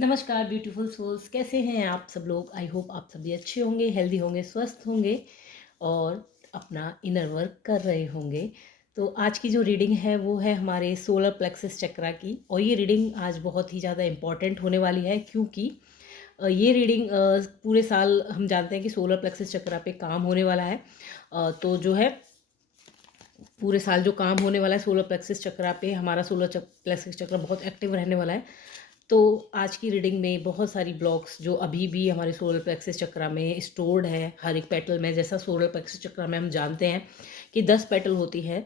नमस्कार beautiful souls, कैसे हैं आप सब लोग। आई होप आप सभी अच्छे होंगे, हेल्दी होंगे, स्वस्थ होंगे और अपना इनर वर्क कर रहे होंगे। तो आज की जो रीडिंग है वो है हमारे सोलर प्लेक्सस चक्रा की, और ये रीडिंग आज बहुत ही ज़्यादा इम्पॉर्टेंट होने वाली है क्योंकि ये रीडिंग पूरे साल हम जानते हैं कि सोलर प्लेक्सस चक्रा पे काम होने वाला है। तो जो है पूरे साल जो काम होने वाला है सोलर प्लेक्सस चक्रा पे, हमारा सोलर प्लेक्सस चक्र बहुत एक्टिव रहने वाला है। तो आज की रीडिंग में बहुत सारी ब्लॉक्स जो अभी भी हमारे सोलर प्लेक्सस चक्रा में स्टोर्ड है हर एक पेटल में। जैसा सोलर प्लेक्सस चक्रा में हम जानते हैं कि 10 पेटल होती है,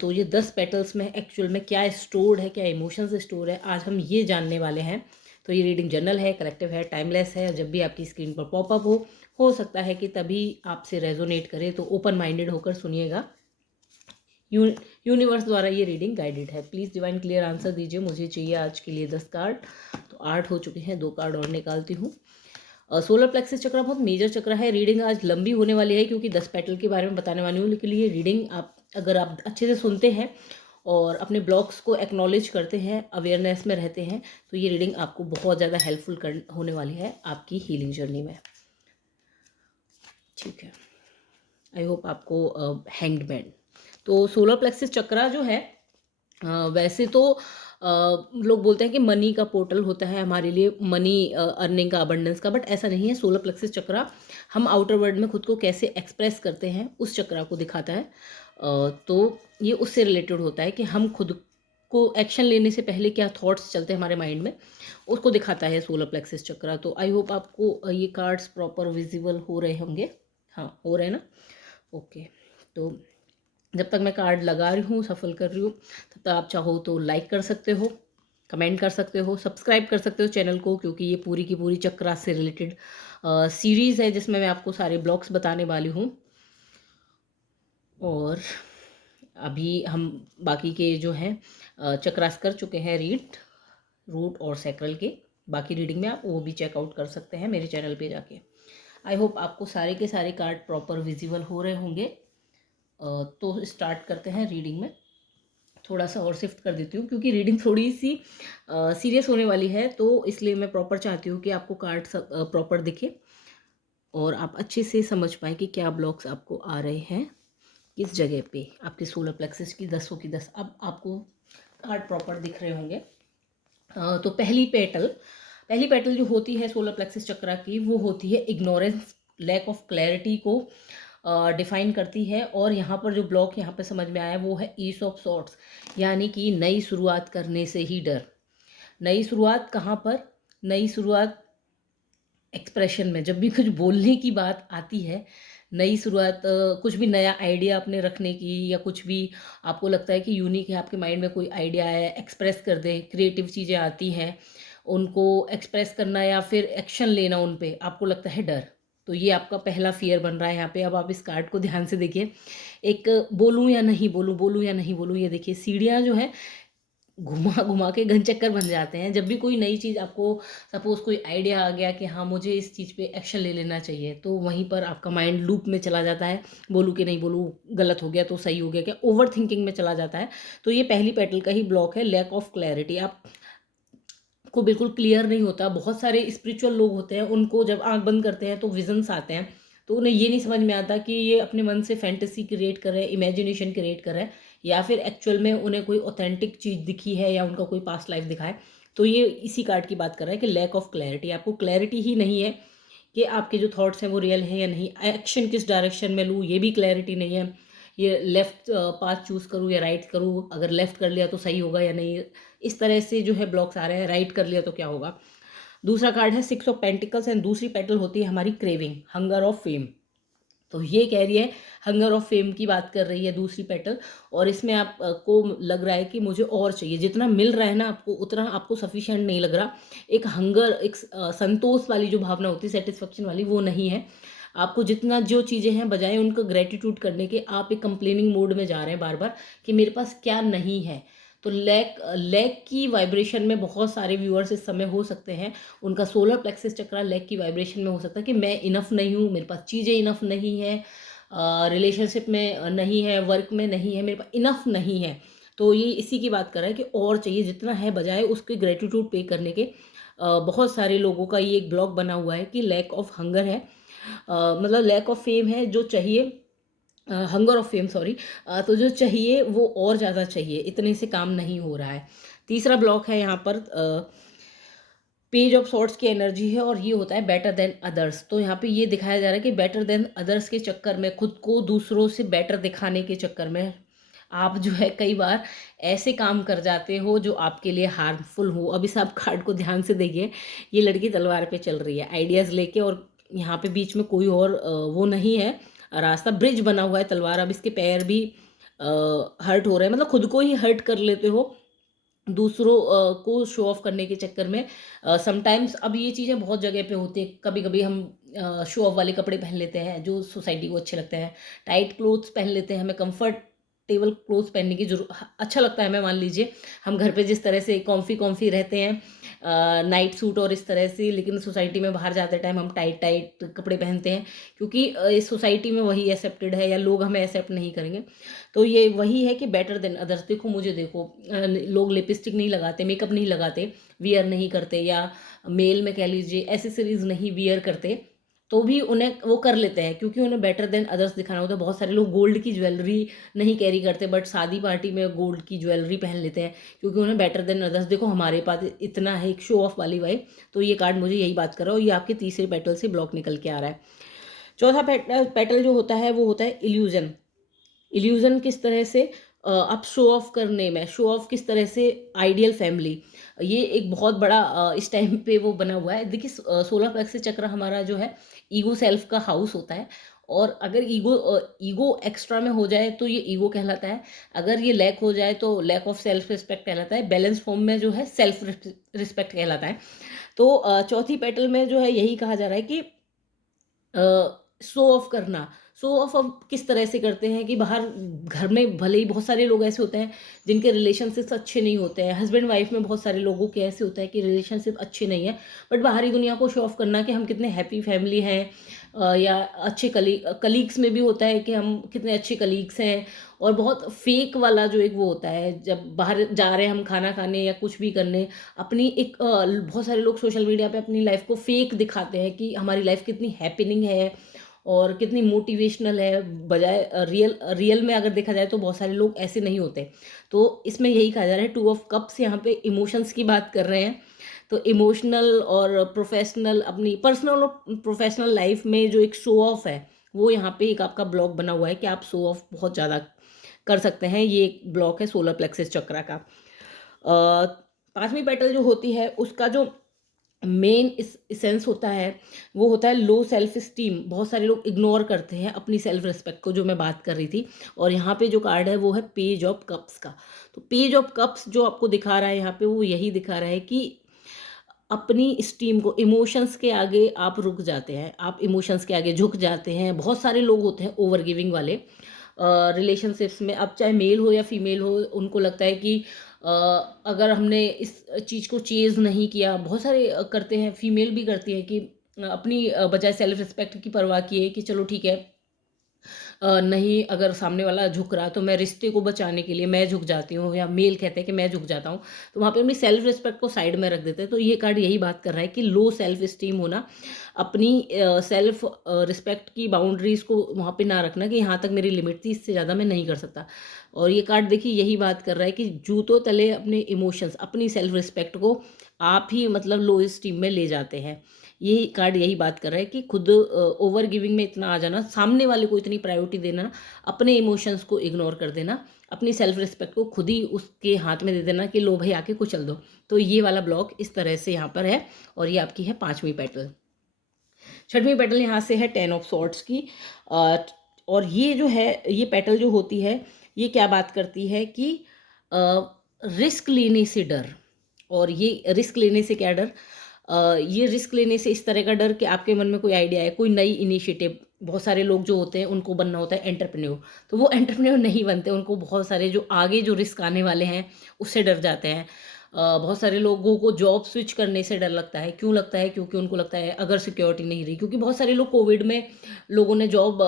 तो ये 10 पेटल्स में एक्चुअल में क्या स्टोर्ड है, क्या इमोशंस स्टोर है, आज हम ये जानने वाले हैं। तो ये रीडिंग जनरल है, कलेक्टिव है, टाइमलेस है। जब भी आपकी स्क्रीन पर पॉपअप हो सकता है कि तभी आपसे रेजोनेट करे, तो ओपन माइंडेड होकर सुनिएगा। यूनिवर्स द्वारा ये रीडिंग गाइडेड है। प्लीज़ डिवाइन क्लियर आंसर दीजिए। मुझे चाहिए आज के लिए 10 कार्ड। तो 8 हो चुके हैं, 2 कार्ड और निकालती हूँ। सोलर प्लेक्सस चक्र बहुत मेजर चक्र है। रीडिंग आज लंबी होने वाली है क्योंकि 10 पेटल के बारे में बताने वाली हूँ, लेकिन ये रीडिंग अगर आप अच्छे से सुनते हैं और अपने ब्लॉक्स को एक्नॉलेज करते हैं, अवेयरनेस में रहते हैं, तो ये रीडिंग आपको बहुत ज़्यादा हेल्पफुल होने वाली है आपकी हीलिंग जर्नी में। ठीक है, आई होप आपको हैंग्ड मैन। तो सोलर प्लेक्सस चक्रा जो है, वैसे तो लोग बोलते हैं कि मनी का पोर्टल होता है हमारे लिए, मनी अर्निंग का, अबंडेंस का, बट ऐसा नहीं है। सोलर प्लेक्सस चक्रा हम आउटर वर्ल्ड में खुद को कैसे एक्सप्रेस करते हैं उस चक्रा को दिखाता है। तो ये उससे रिलेटेड होता है कि हम खुद को एक्शन लेने से पहले क्या थॉट्स चलते हैं हमारे माइंड में, उसको दिखाता है सोलर प्लेक्सस चक्रा। तो आई होप आपको ये कार्ड्स प्रॉपर विजिबल हो रहे होंगे। हाँ, हो रहे हैं ना? ओके। तो जब तक मैं कार्ड लगा रही हूँ, सफल कर रही हूँ, तब तक आप चाहो तो लाइक कर सकते हो, कमेंट कर सकते हो, सब्सक्राइब कर सकते हो चैनल को, क्योंकि ये पूरी की पूरी चक्रा से रिलेटेड सीरीज़ है जिसमें मैं आपको सारे ब्लॉक्स बताने वाली हूँ। और अभी हम बाकी के जो हैं चक्रास कर चुके हैं रीड, रूट और सैक्रल के। बाकी रीडिंग में आप वो भी चेकआउट कर सकते हैं मेरे चैनल पे जाके। आई होप आपको सारे के सारे कार्ड प्रॉपर विजिबल हो रहे होंगे। तो स्टार्ट करते हैं रीडिंग में। थोड़ा सा और शिफ्ट कर देती हूँ क्योंकि रीडिंग थोड़ी सी सीरियस होने वाली है, तो इसलिए मैं प्रॉपर चाहती हूँ कि आपको कार्ड प्रॉपर दिखे और आप अच्छे से समझ पाएँ कि क्या ब्लॉक्स आपको आ रहे हैं किस जगह पे। आपके सोलर प्लेक्सस की 10 की 10 अब आपको कार्ड प्रॉपर दिख रहे होंगे। तो पहली पेटल जो होती है सोलर प्लेक्सस चक्रा की, वो होती है इग्नोरेंस, लैक ऑफ क्लैरिटी को डिफाइन करती है। और यहाँ पर जो ब्लॉक यहाँ पे समझ में आया वो है ईस ऑफ सॉर्ट्स, यानी कि नई शुरुआत करने से ही डर। नई शुरुआत कहाँ पर? नई शुरुआत एक्सप्रेशन में। जब भी कुछ बोलने की बात आती है, नई शुरुआत, कुछ भी नया आइडिया अपने रखने की, या कुछ भी आपको लगता है कि यूनिक है, आपके माइंड में कोई आइडिया है, एक्सप्रेस कर दे, क्रिएटिव चीज़ें आती हैं, उनको एक्सप्रेस करना या फिर एक्शन लेना उन पे आपको लगता है डर। तो ये आपका पहला फियर बन रहा है यहाँ पे। अब आप इस कार्ड को ध्यान से देखिए। एक बोलूँ या नहीं बोलूँ, बोलूँ या नहीं बोलूँ, ये देखिए सीढ़ियाँ जो है घुमा घुमा के घन चक्कर बन जाते हैं। जब भी कोई नई चीज़ आपको, सपोज कोई आइडिया आ गया कि हाँ मुझे इस चीज़ पे एक्शन ले लेना चाहिए, तो वहीं पर आपका माइंड लूप में चला जाता है। बोलूँ कि नहीं बोलूँ, गलत हो गया तो सही हो गया क्या, ओवर थिंकिंग में चला जाता है। तो ये पहली पेटल का ही ब्लॉक है, लैक ऑफ क्लैरिटी। आप को बिल्कुल क्लियर नहीं होता। बहुत सारे स्पिरिचुअल लोग होते हैं, उनको जब आंख बंद करते हैं तो विजन्स आते हैं, तो उन्हें ये नहीं समझ में आता कि ये अपने मन से फैंटेसी क्रिएट कर रहे हैं, इमेजिनेशन क्रिएट कर रहे हैं, या फिर एक्चुअल में उन्हें कोई ऑथेंटिक चीज़ दिखी है या उनका कोई पास्ट लाइफ दिखा है। तो ये इसी कार्ड की बात कर रहा है कि लैक ऑफ क्लैरिटी, आपको क्लैरिटी ही नहीं है कि आपके जो थॉट्स हैं वो रियल हैं या नहीं, एक्शन किस डायरेक्शन में लूँ ये भी क्लैरिटी नहीं है, ये लेफ़्ट पाथ चूज़ करूँ या राइट करूँ, अगर लेफ़्ट कर लिया तो सही होगा या नहीं, इस तरह से जो है ब्लॉक्स आ रहे हैं। राइट कर लिया तो क्या होगा। दूसरा कार्ड है 6 ऑफ पेंटिकल्स, एंड दूसरी पेटल होती है हमारी क्रेविंग, हंगर ऑफ फेम। तो ये कह रही है, हंगर ऑफ फेम की बात कर रही है दूसरी पेटल, और इसमें आप को लग रहा है कि मुझे और चाहिए, जितना मिल रहा है ना आपको उतना आपको सफिशिएंट नहीं लग रहा। एक हंगर, एक संतोष वाली जो भावना होती है, सेटिस्फेक्शन वाली, वो नहीं है आपको। जितना जो चीज़ें हैं, बजाय उनका ग्रेटिट्यूड करने के, आप एक कंप्लेनिंग मोड में जा रहे हैं बार बार कि मेरे पास क्या नहीं है। तो लैक लैक की वाइब्रेशन में बहुत सारे व्यूअर्स इस समय हो सकते हैं, उनका सोलर प्लेक्सस चक्रा लैक की वाइब्रेशन में हो सकता है कि मैं इनफ नहीं हूँ, मेरे पास चीज़ें इनफ नहीं है, रिलेशनशिप में नहीं है, वर्क में नहीं है, मेरे पास इनफ नहीं है। तो ये इसी की बात कर रहा है कि और चाहिए, जितना है बजाय उसके ग्रेटिट्यूड पे करने के, बहुत सारे लोगों का ये एक ब्लॉग बना हुआ है कि लैक ऑफ हंगर है, मतलब लैक ऑफ फेम है, जो चाहिए हंगर ऑफ फेम, सॉरी, तो जो चाहिए वो और ज़्यादा चाहिए, इतने से काम नहीं हो रहा है। तीसरा ब्लॉक है यहाँ पर पेज ऑफ सॉर्ट्स की एनर्जी है और ये होता है बेटर देन अदर्स। तो यहाँ पे ये दिखाया जा रहा है कि बेटर देन अदर्स के चक्कर में, खुद को दूसरों से बेटर दिखाने के चक्कर में आप जो है कई बार ऐसे काम कर जाते हो जो आपके लिए हार्मफुल हो। अब इस आप कार्ड को ध्यान से देखिए, ये लड़की तलवार पे चल रही है आइडियाज़ लेके, और यहाँ पे बीच में कोई और वो नहीं है रास्ता, ब्रिज बना हुआ है तलवार। अब इसके पैर भी हर्ट हो रहे हैं, मतलब खुद को ही हर्ट कर लेते हो दूसरों को शो ऑफ करने के चक्कर में। समटाइम्स अब ये चीज़ें बहुत जगह पे होती है, कभी कभी हम शो ऑफ वाले कपड़े पहन लेते हैं जो सोसाइटी को अच्छे लगते हैं, टाइट क्लोथ्स पहन लेते हैं, हमें कंफर्टेबल क्लोथ्स पहनने की जरूरत अच्छा लगता है हमें। मान लीजिए हम घर पे जिस तरह से कॉम्फी कॉम्फी रहते हैं, नाइट सूट और इस तरह से, लेकिन सोसाइटी में बाहर जाते टाइम हम टाइट टाइट कपड़े पहनते हैं क्योंकि इस सोसाइटी में वही एक्सेप्टेड है या लोग हमें एक्सेप्ट नहीं करेंगे। तो ये वही है कि बेटर देन अदर्स। देखो मुझे देखो, लोग लिपस्टिक नहीं लगाते, मेकअप नहीं लगाते, वियर नहीं करते, या मेल में कह लीजिए एसेसरीज नहीं वियर करते, तो भी उन्हें वो कर लेते हैं क्योंकि उन्हें बेटर देन अदर्स दिखाना होता है। बहुत सारे लोग गोल्ड की ज्वेलरी नहीं कैरी करते बट शादी पार्टी में गोल्ड की ज्वेलरी पहन लेते हैं क्योंकि उन्हें बेटर देन अदर्स, देखो हमारे पास इतना है, एक शो ऑफ वाली वाइब। तो ये कार्ड मुझे यही बात कर रहा है, और ये आपके तीसरे पेटल से ब्लॉक निकल के आ रहा है। चौथा पेटल जो होता है वो होता है इल्यूजन। इल्यूजन किस तरह से आप शो ऑफ करने में, शो ऑफ किस तरह से, आइडियल फैमिली, ये एक बहुत बड़ा इस टाइम पे वो बना हुआ है। देखिए 16 प्लेक्स चक्र हमारा जो है ईगो सेल्फ का हाउस होता है, और अगर ईगो एक्स्ट्रा में हो जाए तो ये ईगो कहलाता है, अगर ये लैक हो जाए तो लैक ऑफ सेल्फ रिस्पेक्ट कहलाता है, बैलेंस फॉर्म में जो है सेल्फ रिस्पेक्ट कहलाता है। तो चौथी पेटल में जो है यही कहा जा रहा है कि शो ऑफ करना। शो ऑफ अब किस तरह से करते हैं कि बाहर घर में भले ही बहुत सारे लोग ऐसे होते हैं जिनके रिलेशनशिप्स अच्छे नहीं होते हैं, हस्बैंड वाइफ में बहुत सारे लोगों के ऐसे होता है कि रिलेशनशिप अच्छे नहीं है, बट बाहरी दुनिया को शो ऑफ करना कि हम कितने हैप्पी फैमिली हैं, या अच्छे कलीग्स में भी होता है कि हम कितने अच्छे कलीग्स हैं। और बहुत फेक वाला जो एक वो होता है, जब बाहर जा रहे हैं हम खाना खाने या कुछ भी करने, अपनी एक बहुत सारे लोग सोशल मीडिया पे अपनी लाइफ को फेक दिखाते हैं कि हमारी लाइफ कितनी हैपनिंग है और कितनी मोटिवेशनल है, बजाय रियल में अगर देखा जाए तो बहुत सारे लोग ऐसे नहीं होते। तो इसमें यही कहा जा रहा है, 2 ऑफ कप्स यहाँ पे इमोशंस की बात कर रहे हैं। तो इमोशनल और प्रोफेशनल, अपनी पर्सनल और प्रोफेशनल लाइफ में जो एक शो ऑफ है वो यहाँ पे एक आपका ब्लॉक बना हुआ है कि आप शो ऑफ बहुत ज़्यादा कर सकते हैं। ये एक ब्लॉक है सोलर प्लेक्सस चक्रा का। पांचवी पेटल जो होती है उसका जो मेन इसेंस होता है वो होता है लो सेल्फ स्टीम। बहुत सारे लोग इग्नोर करते हैं अपनी सेल्फ रिस्पेक्ट को, जो मैं बात कर रही थी। और यहाँ पे जो कार्ड है वो है पेज ऑफ कप्स का। तो पेज ऑफ कप्स जो आपको दिखा रहा है यहाँ पे, वो यही दिखा रहा है कि अपनी स्टीम को, इमोशंस के आगे आप रुक जाते हैं, आप इमोशंस के आगे झुक जाते हैं। बहुत सारे लोग होते हैं ओवर गिविंग वाले रिलेशनशिप्स में, अब चाहे मेल हो या फीमेल हो, उनको लगता है कि अगर हमने इस चीज़ को चेज़ नहीं किया, बहुत सारे करते हैं, फीमेल भी करती है कि अपनी बजाय सेल्फ रिस्पेक्ट की परवाह किए कि चलो ठीक है, नहीं अगर सामने वाला झुक रहा तो मैं रिश्ते को बचाने के लिए मैं झुक जाती हूँ, या मेल कहते हैं कि मैं झुक जाता हूँ, तो वहाँ पे अपनी सेल्फ रिस्पेक्ट को साइड में रख देते हैं। तो ये कार्ड यही बात कर रहा है कि लो सेल्फ स्टीम होना, अपनी सेल्फ रिस्पेक्ट की बाउंड्रीज को वहाँ पे ना रखना कि यहाँ तक मेरी लिमिट थी, इससे ज़्यादा मैं नहीं कर सकता। और ये कार्ड देखिए यही बात कर रहा है कि जूतों तले अपने इमोशंस, अपनी सेल्फ रिस्पेक्ट को आप ही मतलब लो स्टीम में ले जाते हैं। ये कार्ड यही बात कर रहा है कि खुद ओवर गिविंग में इतना आ जाना, सामने वाले को इतनी प्रायोरिटी देना, अपने इमोशंस को इग्नोर कर देना, अपनी सेल्फ रिस्पेक्ट को खुद ही उसके हाथ में दे देना कि लो भाई आके कुचल दो। तो ये वाला ब्लॉक इस तरह से यहाँ पर है, और ये आपकी है पांचवी पेटल। छठवीं पेटल यहाँ से है 10 ऑफ सॉर्ट्स की। और ये जो है, ये पेटल जो होती है, ये क्या बात करती है कि रिस्क लेने से डर। और ये रिस्क लेने से क्या डर, ये रिस्क लेने से इस तरह का डर कि आपके मन में कोई आइडिया है, कोई नई इनिशिएटिव। बहुत सारे लोग जो होते हैं उनको बनना होता है एंटरप्रेन्योर, तो वो एंटरप्रेन्योर नहीं बनते, उनको बहुत सारे जो आगे जो रिस्क आने वाले हैं उससे डर जाते हैं। बहुत सारे लोगों को जॉब स्विच करने से डर लगता है। क्यों लगता है? क्योंकि उनको लगता है अगर सिक्योरिटी नहीं रही, क्योंकि बहुत सारे लोग कोविड में लोगों ने जॉब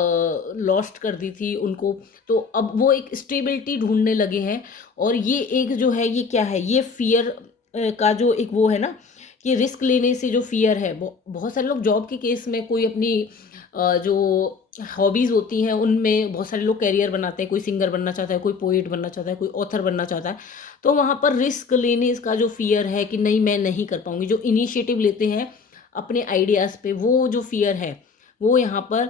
लॉस्ट कर दी थी उनको, तो अब वो एक स्टेबिलिटी ढूंढने लगे हैं। और ये एक जो है, ये क्या है, ये फियर का जो एक वो है ना, कि रिस्क लेने से जो फियर है, बहुत सारे लोग जॉब के केस में कोई अपनी जो हॉबीज़ होती हैं उनमें बहुत सारे लोग कैरियर बनाते हैं, कोई सिंगर बनना चाहता है, कोई पोइट बनना चाहता है, कोई ऑथर बनना चाहता है, तो वहाँ पर रिस्क लेने का जो फियर है कि नहीं मैं नहीं कर पाऊंगी, जो इनिशिएटिव लेते हैं अपने आइडियाज़ पे, वो जो फियर है वो यहाँ पर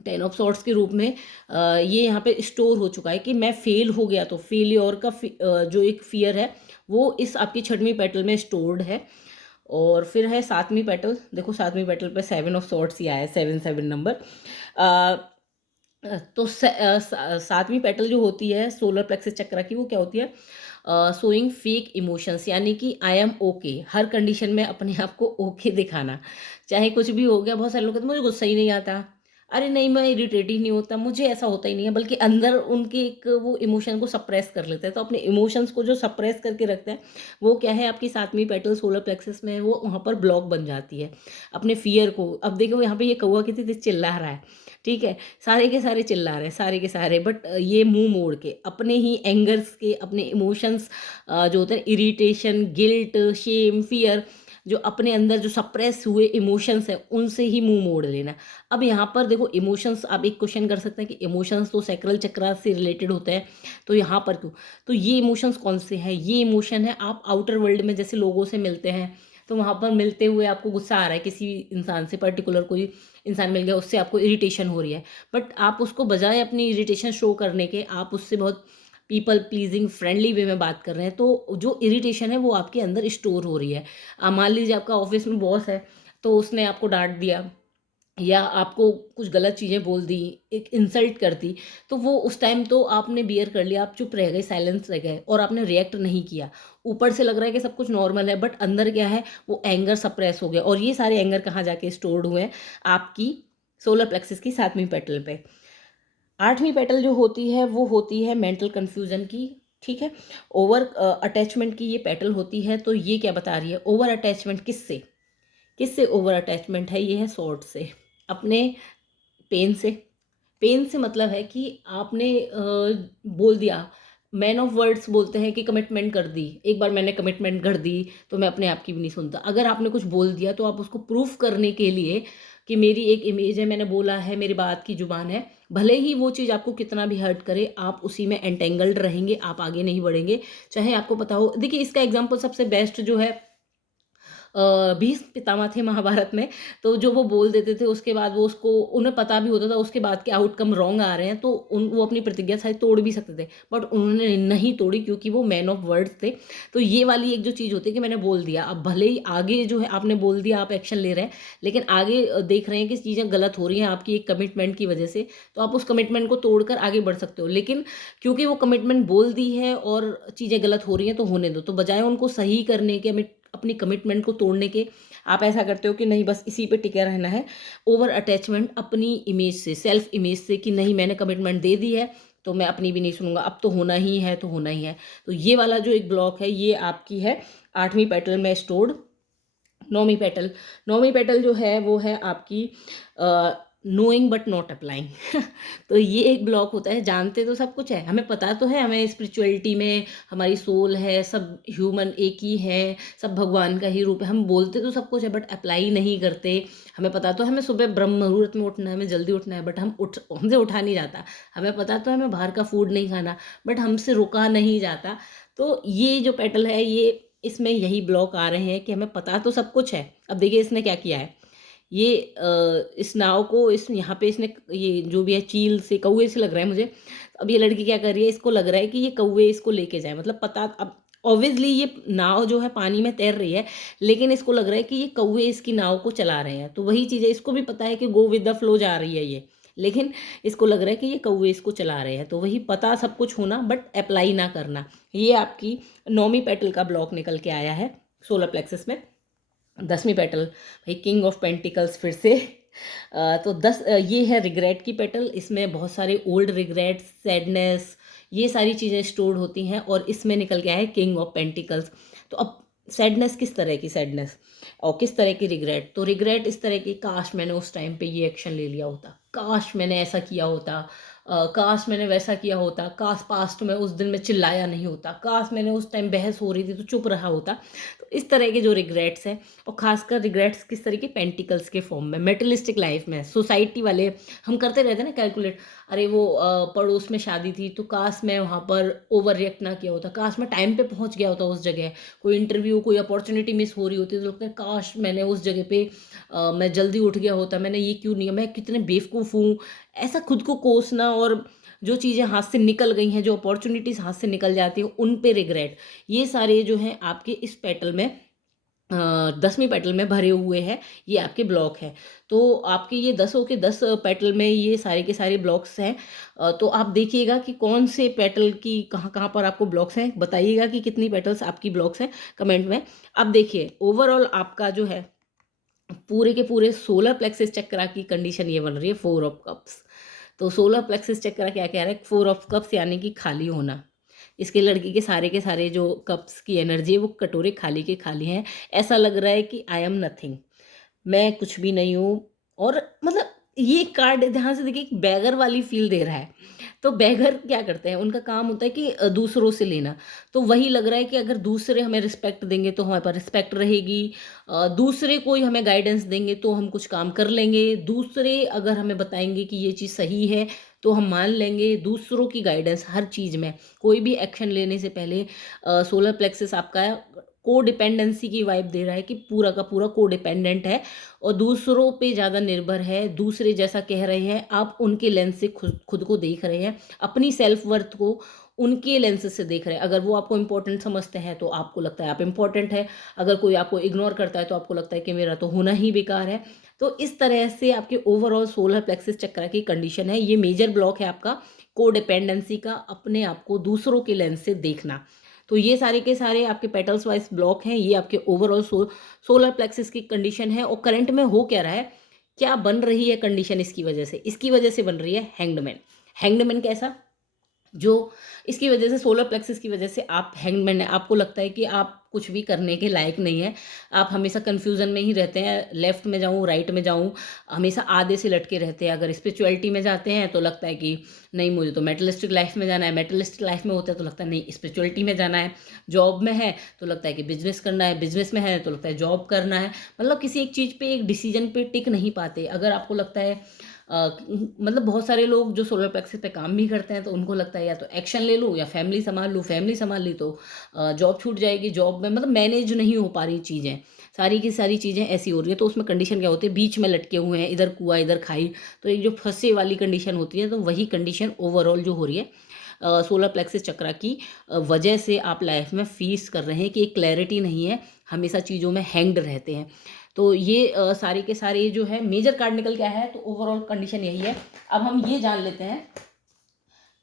10 ऑफ सॉर्ट्स के रूप में ये यहाँ पे स्टोर हो चुका है कि मैं फेल हो गया तो फेलियर का जो एक फियर है वो इस आपकी छठवीं पेटल में स्टोर्ड है। और फिर है सातवीं पेटल, देखो सातवीं पेटल पे 7 ऑफ सॉर्ट्स ही आया है, 7 नंबर। तो सातवीं पेटल जो होती है सोलर प्लेक्सस चक्र की, वो क्या होती है, शोइंग फेक इमोशंस, यानी कि I am okay, her condition में अपने आप को ओके दिखाना, चाहे कुछ भी हो गया। बहुत सारे लोग कहते हैं मुझे गुस्सा ही नहीं आता, अरे नहीं मैं इरिटेट ही नहीं होता, मुझे ऐसा होता ही नहीं है, बल्कि अंदर उनके एक वो इमोशन को सप्रेस कर लेते हैं। तो अपने इमोशंस को जो सप्रेस करके रखते हैं वो क्या है, आपकी सातवीं पेटल सोलर प्लेक्सस में वो वहाँ पर ब्लॉक बन जाती है अपने फियर को। अब देखो यहाँ पे ये कौवा कितनी तेज चिल्ला रहा है, ठीक है, सारे के सारे चिल्ला रहे हैं, सारे के सारे, बट ये मुंह मोड़ के अपने ही एंगर्स के, अपने इमोशंस जो होते हैं, इरिटेशन, गिल्ट, शेम, फियर, जो अपने अंदर जो सप्रेस हुए इमोशंस हैं उनसे ही मुंह मोड़ लेना। अब यहाँ पर देखो इमोशंस, आप एक क्वेश्चन कर सकते हैं कि इमोशंस तो सैक्रल चक्र से रिलेटेड होते हैं, तो यहाँ पर क्यों, तो ये इमोशंस कौन से हैं, ये इमोशन है आप आउटर वर्ल्ड में जैसे लोगों से मिलते हैं, तो वहाँ पर मिलते हुए आपको गुस्सा आ रहा है किसी इंसान से, पर्टिकुलर कोई इंसान मिल गया, उससे आपको इरिटेशन हो रही है, बट आप उसको बजाय अपनी इरिटेशन शो करने के आप उससे बहुत पीपल प्लीजिंग फ्रेंडली वे में बात कर रहे हैं, तो जो इरिटेशन है वो आपके अंदर स्टोर हो रही है। मान लीजिए आपका ऑफिस में बॉस है, तो उसने आपको डांट दिया या आपको कुछ गलत चीज़ें बोल दी, एक इंसल्ट कर दी, तो वो उस टाइम तो आपने बियर कर लिया, आप चुप रह गए, साइलेंस रह गए और आपने रिएक्ट नहीं किया। ऊपर से लग रहा है कि सब कुछ नॉर्मल है, बट अंदर क्या है, वो एंगर सप्रेस हो गया, और ये सारे एंगर कहाँ जाके स्टोर्ड हुए हैं, आपकी सोलर प्लेक्सिस की सातवीं पेटल पे। आठवीं पेटल जो होती है वो होती है मेंटल कन्फ्यूजन की, ठीक है, ओवर अटैचमेंट की ये पेटल होती है। तो ये क्या बता रही है, ओवर अटैचमेंट किससे, किससे ओवर अटैचमेंट है, ये है सॉर्ट से, अपने पेन से। पेन से मतलब है कि आपने बोल दिया, मैन ऑफ वर्ड्स बोलते हैं कि कमिटमेंट कर दी, एक बार मैंने कमिटमेंट कर दी तो मैं अपने आप की भी नहीं सुनता। अगर आपने कुछ बोल दिया तो आप उसको प्रूफ करने के लिए कि मेरी एक इमेज है, मैंने बोला है, मेरी बात की जुबान है, भले ही वो चीज़ आपको कितना भी हर्ट करे, आप उसी में एंटेंगल्ड रहेंगे, आप आगे नहीं बढ़ेंगे, चाहे आपको पता हो। देखिए इसका एग्जाम्पल सबसे बेस्ट जो है, भीष्म पितामह थे महाभारत में, तो जो वो बोल देते थे उसके बाद वो उसको, उन्हें पता भी होता था उसके बाद के आउटकम रॉन्ग आ रहे हैं, तो वो अपनी प्रतिज्ञा शायद तोड़ भी सकते थे, बट उन्होंने नहीं तोड़ी क्योंकि वो मैन ऑफ वर्ड्स थे। तो ये वाली एक जो चीज़ होती है कि मैंने बोल दिया, अब भले ही आगे जो है आपने बोल दिया, आप एक्शन ले रहे हैं, लेकिन आगे देख रहे हैं कि चीज़ें गलत हो रही हैं आपकी एक कमिटमेंट की वजह से, तो आप उस कमिटमेंट को तोड़कर आगे बढ़ सकते हो। लेकिन क्योंकि वो कमिटमेंट बोल दी है और चीज़ें गलत हो रही हैं तो होने दो, तो बजाय उनको सही करने के, अपनी कमिटमेंट को तोड़ने के, आप ऐसा करते हो कि नहीं बस इसी पे टिके रहना है। ओवर अटैचमेंट अपनी इमेज से, सेल्फ इमेज से, कि नहीं मैंने कमिटमेंट दे दी है तो मैं अपनी भी नहीं सुनूंगा, अब तो होना ही है तो होना ही है। तो ये वाला जो एक ब्लॉक है ये आपकी है आठवीं पेटल में स्टोर्ड। नौवीं पेटल, नौवीं पेटल जो है वो है आपकी नोइंग बट नॉट अप्लाइंग। तो ये एक ब्लॉक होता है, जानते तो सब कुछ है, हमें पता तो है, हमें स्पिरिचुअलिटी में हमारी सोल है, सब ह्यूमन एक ही है, सब भगवान का ही रूप है, हम बोलते तो सब कुछ है बट अप्लाई नहीं करते। हमें पता तो है हमें सुबह ब्रह्म मुहूर्त में उठना है, हमें जल्दी उठना है, बट हमसे उठा नहीं जाता। हमें पता तो है हमें बाहर का फूड नहीं खाना, बट हमसे रुका नहीं जाता। तो ये जो पेटल है ये, इसमें यही ब्लॉक आ रहे हैं कि हमें पता तो सब कुछ है। अब देखिए इसने क्या किया है, ये इस नाव को, इस यहाँ पे इसने, ये जो भी है चील से, कौवे से लग रहा है मुझे। अब ये लड़की क्या कर रही है, इसको लग रहा है कि ये कौवे इसको लेके जाए, मतलब पता, अब ऑब्वियसली ये नाव जो है पानी में तैर रही है, लेकिन इसको लग रहा है कि ये कौवे इसकी नाव को चला रहे हैं। तो वही चीज़ है, इसको भी पता है कि गो विद द फ्लो जा रही है ये, लेकिन इसको लग रहा है कि ये कौवे इसको चला रहे हैं। तो वही पता सब कुछ होना बट अप्लाई ना करना, ये आपकी नौवीं पेटल का ब्लॉक निकल के आया है सोलर प्लेक्सस में। 10वीं पेटल भाई किंग ऑफ पेंटिकल्स फिर से। तो ये है रिग्रेट की पेटल, इसमें बहुत सारे ओल्ड रिग्रेट्स, सैडनेस, ये सारी चीज़ें स्टोर्ड होती हैं, और इसमें निकल के आया है किंग ऑफ पेंटिकल्स। तो अब सैडनेस, किस तरह की सैडनेस और किस तरह की रिग्रेट, तो रिग्रेट इस तरह की, काश मैंने उस टाइम पे ये एक्शन ले लिया होता, काश मैंने ऐसा किया होता, काश मैंने वैसा किया होता, काश पास्ट में उस दिन मैं चिल्लाया नहीं होता, काश मैंने उस टाइम बहस हो रही थी तो चुप रहा होता। तो इस तरह के जो रिग्रेट्स हैं, और खासकर रिग्रेट्स किस तरह के, पेंटिकल्स के फॉर्म में, मेटलिस्टिक लाइफ में, सोसाइटी वाले हम करते रहते हैं ना कैलकुलेट, अरे वो पड़ोस में शादी थी तो काश मैं वहाँ पर ओवर रिएक्ट ना किया होता, काश मैं टाइम पे पहुँच गया होता उस जगह, कोई इंटरव्यू कोई अपॉर्चुनिटी मिस हो रही होती तो लगता है काश मैंने उस जगह पे मैं जल्दी उठ गया होता, मैंने ये क्यों नहीं, मैं कितने बेवकूफ़ हूँ। ऐसा खुद को कोसना, और जो चीज़ें हाथ से निकल गई हैं, जो अपॉर्चुनिटीज़ हाथ से निकल जाती हैं उन पे रिग्रेट, ये सारे जो हैं आपके इस पेटल में 10वीं पेटल में भरे हुए हैं, ये आपके ब्लॉक हैं। तो आपके ये 10 के 10 पेटल में ये सारे के सारे ब्लॉक्स हैं। तो आप देखिएगा कि कौन से पेटल की कहाँ-कहाँ पर आपको ब्लॉक्स हैं, बताइएगा कि कितनी पेटल्स आपकी ब्लॉक्स हैं कमेंट में। अब देखिए ओवरऑल आपका जो है पूरे के पूरे सोलर प्लेक्सिस चक्रा की कंडीशन ये बन रही है 4 ऑफ कप्स। तो सोलर प्लेक्सिस चक्रा क्या कह रहा है, 4 ऑफ कप्स यानी कि खाली होना। इसके लड़की के सारे जो कप्स की एनर्जी है वो कटोरे खाली के खाली हैं। ऐसा लग रहा है कि आई एम नथिंग, मैं कुछ भी नहीं हूँ। और मतलब ये कार्ड ध्यान से देखिए, बैगर वाली फील दे रहा है। तो बैगर क्या करते हैं, उनका काम होता है कि दूसरों से लेना। तो वही लग रहा है कि अगर दूसरे हमें रिस्पेक्ट देंगे तो हमारे पास रिस्पेक्ट रहेगी, दूसरे कोई हमें गाइडेंस देंगे तो हम कुछ काम कर लेंगे, दूसरे अगर हमें बताएंगे कि ये चीज़ सही है तो हम मान लेंगे। दूसरों की गाइडेंस हर चीज़ में, कोई भी एक्शन लेने से पहले सोलर प्लेक्सस आपका को डिपेंडेंसी की वाइब दे रहा है कि पूरा का पूरा को डिपेंडेंट है और दूसरों पे ज़्यादा निर्भर है। दूसरे जैसा कह रहे हैं, आप उनके लेंस से खुद खुद को देख रहे हैं, अपनी सेल्फ वर्थ को उनके लेंस से देख रहे हैं। अगर वो आपको इम्पोर्टेंट समझते हैं तो आपको लगता है आप इम्पोर्टेंट है, अगर कोई आपको इग्नोर करता है तो आपको लगता है कि मेरा तो होना ही बेकार है। तो इस तरह से आपके ओवरऑल सोलर प्लेक्सिस चक्र की कंडीशन है। ये मेजर ब्लॉक है आपका को डिपेंडेंसी का, अपने आप को दूसरों के लेंस से देखना। तो ये सारे के सारे आपके पेटल्स वाइज ब्लॉक हैं, ये आपके ओवरऑल सोलर प्लेक्सिस की कंडीशन है। और करंट में हो क्या रहा है, क्या बन रही है कंडीशन इसकी वजह से, इसकी वजह से बन रही है हैंग्डमैन। हैंग्डमैन कैसा, जो इसकी वजह से सोलर प्लेक्सिस की वजह से आप हैंगमैन है, आपको लगता है कि आप कुछ भी करने के लायक नहीं है, आप हमेशा कन्फ्यूज़न में ही रहते हैं, लेफ्ट में जाऊँ राइट में जाऊँ, हमेशा आधे से लटके रहते हैं। अगर स्पिरिचुअलिटी में जाते हैं तो लगता है कि नहीं मुझे तो मेटलिस्टिक लाइफ में जाना है, मेटलिस्टिक लाइफ में होता है तो लगता है नहीं स्पिरिचुअलिटी में जाना है, जॉब में है तो लगता है कि बिजनेस करना है, बिजनेस में है तो लगता है जॉब करना है। मतलब किसी एक चीज़ पे, एक डिसीजन पे टिक नहीं पाते। अगर आपको लगता है मतलब बहुत सारे लोग जो सोलर प्लेक्सिस पे काम भी करते हैं तो उनको लगता है या तो एक्शन ले लूँ या फैमिली संभाल लूँ, फैमिली संभाल ली तो जॉब छूट जाएगी, जॉब में मतलब मैनेज नहीं हो पा रही चीज़ें, सारी की सारी चीज़ें ऐसी हो रही है। तो उसमें कंडीशन क्या होती है, बीच में लटके हुए हैं, इधर कुआं इधर खाई, तो एक जो फंसे वाली कंडीशन होती है, तो वही कंडीशन ओवरऑल जो हो रही है सोलर प्लेक्सिस चक्रा की वजह से आप लाइफ में फेस कर रहे हैं कि एक क्लैरिटी नहीं है, हमेशा चीज़ों में हैंग्ड रहते हैं। तो ये सारे के सारे जो है मेजर कार्ड निकल के आया है। तो ओवरऑल कंडीशन यही है। अब हम ये जान लेते हैं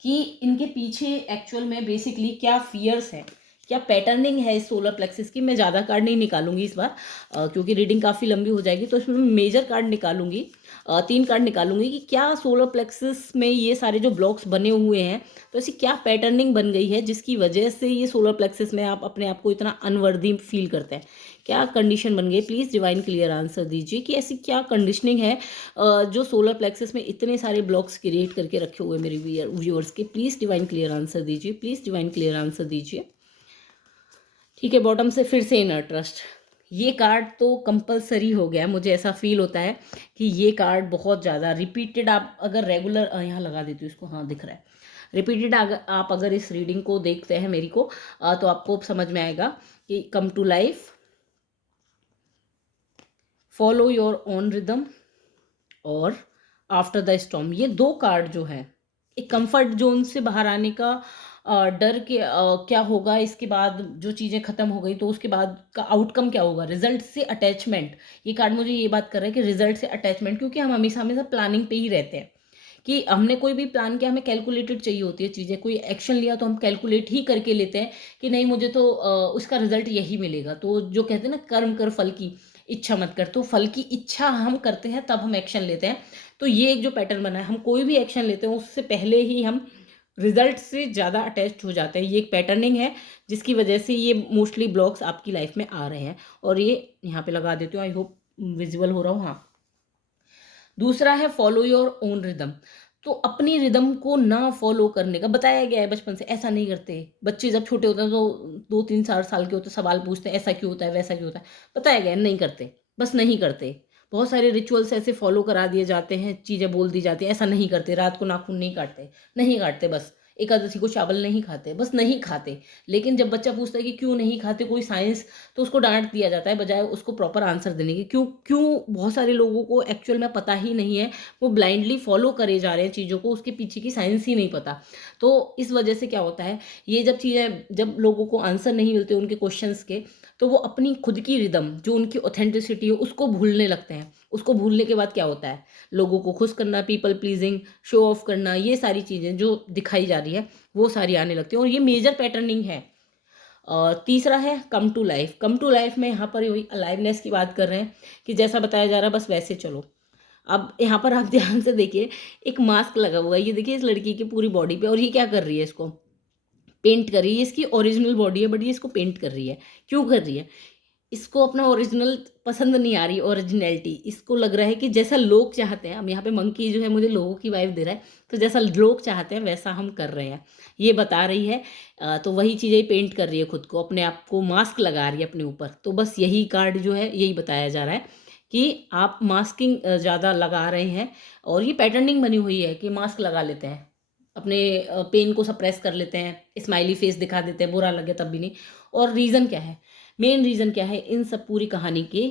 कि इनके पीछे एक्चुअल में बेसिकली क्या फियर्स है, क्या पैटर्निंग है इस सोलर प्लेक्सिस की। मैं ज़्यादा कार्ड नहीं निकालूंगी इस बार क्योंकि रीडिंग काफ़ी लंबी हो जाएगी, तो इसमें मैं मेजर कार्ड निकालूंगी, 3 कार्ड निकालूंगी कि क्या सोलर प्लेक्सिस में ये सारे जो ब्लॉक्स बने हुए हैं तो ऐसी क्या पैटर्निंग बन गई है जिसकी वजह से ये सोलर प्लेक्सिस में आप अपने आप को इतना अनवर्दी फील करते हैं। क्या कंडीशन बन गई, प्लीज़ डिवाइन क्लियर आंसर दीजिए कि ऐसी क्या कंडीशनिंग है जो सोलर प्लेक्सिस में इतने सारे ब्लॉक्स क्रिएट करके रखे हुए मेरे व्यूअर्स के। प्लीज़ डिवाइन क्लियर आंसर दीजिए, प्लीज़ डिवाइन क्लियर आंसर दीजिए। ठीक है, बॉटम से फिर से इनर ट्रस्ट। ये कार्ड तो कंपलसरी हो गया, मुझे ऐसा फील होता है कि ये कार्ड बहुत ज़्यादा रिपीटेड, आप अगर रेगुलर यहाँ लगा देती हूँ इसको, हाँ दिख रहा है, रिपीटेड आप अगर इस रीडिंग को देखते हैं मेरी को तो आपको समझ में आएगा कि come to life, follow your own rhythm और आफ्टर द स्टॉर्म। ये 2 कार्ड जो है एक कंफर्ट जोन से बाहर आने का डर के क्या होगा इसके बाद, जो चीज़ें ख़त्म हो गई तो उसके बाद का आउटकम क्या होगा, रिजल्ट से अटैचमेंट। ये कार्ड मुझे ये बात कर रहा है कि रिजल्ट से अटैचमेंट, क्योंकि हम हमेशा हमेशा प्लानिंग पे ही रहते हैं कि हमने कोई भी प्लान किया, हमें कैलकुलेटेड चाहिए होती है चीज़ें, कोई एक्शन लिया तो हम कैलकुलेट ही करके लेते हैं कि नहीं मुझे तो उसका रिजल्ट यही मिलेगा। तो जो कहते हैं ना कर्म कर फल की इच्छा मत कर, तो फल की इच्छा हम करते हैं तब हम एक्शन लेते हैं। तो ये एक जो पैटर्न बना है, हम कोई भी एक्शन लेते हैं उससे पहले ही हम रिजल्ट से ज़्यादा अटैच्ड हो जाते हैं। ये एक पैटर्निंग है जिसकी वजह से ये मोस्टली ब्लॉक्स आपकी लाइफ में आ रहे हैं। और ये यहाँ पे लगा देती हूँ, आई होप विजिबल हो रहा हूँ। हाँ, दूसरा है फॉलो योर ओन रिदम। तो अपनी रिदम को ना फॉलो करने का बताया गया है बचपन से, ऐसा नहीं करते। बच्चे जब छोटे होते हैं तो 2-3 4 साल के होते हैं, सवाल पूछते हैं, ऐसा क्यों होता है, वैसा क्यों होता है, बताया गया है, नहीं करते, बस नहीं करते। बहुत सारे रिचुअल्स ऐसे फॉलो करा दिए जाते हैं, चीज़ें बोल दी जाती हैं, ऐसा नहीं करते, रात को नाखून नहीं काटते, नहीं काटते, बस एकादशी को चावल नहीं खाते, बस नहीं खाते। लेकिन जब बच्चा पूछता है कि क्यों नहीं खाते, कोई साइंस, तो उसको डांट दिया जाता है बजाय उसको प्रॉपर आंसर देने के। क्यों क्यों बहुत सारे लोगों को एक्चुअल में पता ही नहीं है, वो ब्लाइंडली फॉलो करे जा रहे हैं चीज़ों को, उसके पीछे की साइंस ही नहीं पता। तो इस वजह से क्या होता है, ये जब चीज़ें, जब लोगों को आंसर नहीं मिलते उनके क्वेश्चंस के, तो वो अपनी खुद की रिदम, जो उनकी ऑथेंटिसिटी है, उसको भूलने लगते हैं। उसको भूलने के बाद क्या होता है, लोगों को खुश करना, पीपल प्लीजिंग, शो ऑफ करना, ये सारी चीज़ें जो दिखाई जा रही है वो सारी आने लगती हैं, और ये मेजर पैटर्निंग है। और तीसरा है come to life. Come to life में यहाँ पर वही अलाइवनेस की बात कर रहे हैं कि जैसा बताया जा रहा है बस वैसे चलो। अब यहाँ पर आप ध्यान से देखिए, एक मास्क लगा हुआ है, ये देखिए इस लड़की की पूरी बॉडी पे, और ये क्या कर रही है, इसको पेंट कर रही है। ये इसकी ओरिजिनल बॉडी है, बट ये इसको पेंट कर रही है। क्यों कर रही है, इसको अपना ओरिजिनल पसंद नहीं आ रही, ओरिजिनलिटी। इसको लग रहा है कि जैसा लोग चाहते हैं, अब यहाँ पे मंकी जो है मुझे लोगों की वाइब दे रहा है, तो जैसा लोग चाहते हैं वैसा हम कर रहे हैं, ये बता रही है। तो वही चीज़ें पेंट कर रही है खुद को, अपने आप को मास्क लगा रही है अपने ऊपर। तो बस यही कार्ड जो है यही बताया जा रहा है कि आप मास्किंग ज़्यादा लगा रहे हैं, और ये पैटर्निंग बनी हुई है कि मास्क लगा लेते हैं, अपने पेन को सप्रेस कर लेते हैं, स्माइली फेस दिखा देते हैं, बुरा लगे तब भी नहीं। और रीज़न क्या है, मेन रीज़न क्या है इन सब पूरी कहानी के,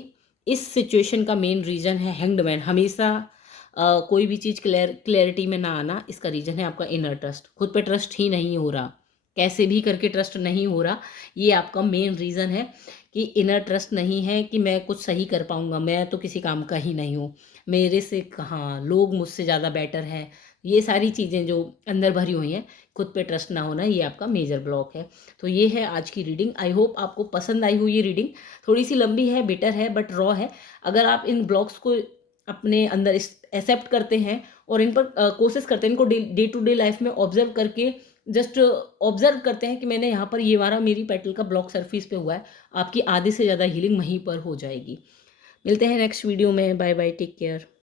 इस सिचुएशन का मेन रीज़न है हैंग्ड मैन। हमेशा कोई भी चीज़ क्लैरिटी में ना आना, इसका रीज़न है आपका इनर ट्रस्ट। खुद पे ट्रस्ट ही नहीं हो रहा, कैसे भी करके ट्रस्ट नहीं हो रहा, ये आपका मेन रीज़न है कि इनर ट्रस्ट नहीं है कि मैं कुछ सही कर पाऊँगा, मैं तो किसी काम का ही नहीं हूँ, मेरे से कहाँ, लोग मुझसे ज़्यादा बेटर हैं। ये सारी चीज़ें जो अंदर भरी हुई हैं, खुद पे ट्रस्ट ना होना, ये आपका मेजर ब्लॉक है। तो ये है आज की रीडिंग। आई होप आपको पसंद आई हुई ये रीडिंग। थोड़ी सी लंबी है, बिटर है, बट रॉ है। अगर आप इन ब्लॉक्स को अपने अंदर एक्सेप्ट करते हैं और इन पर कोशिश करते हैं, इनको डे टू डे लाइफ में ऑब्जर्व करके, जस्ट ऑब्जर्व करते हैं कि मैंने यहाँ पर ये वाला मेरी पेटल का ब्लॉक सरफेस पे हुआ है, आपकी आधे से ज़्यादा हीलिंग वहीं पर हो जाएगी। मिलते हैं नेक्स्ट वीडियो में। Bye bye, take care.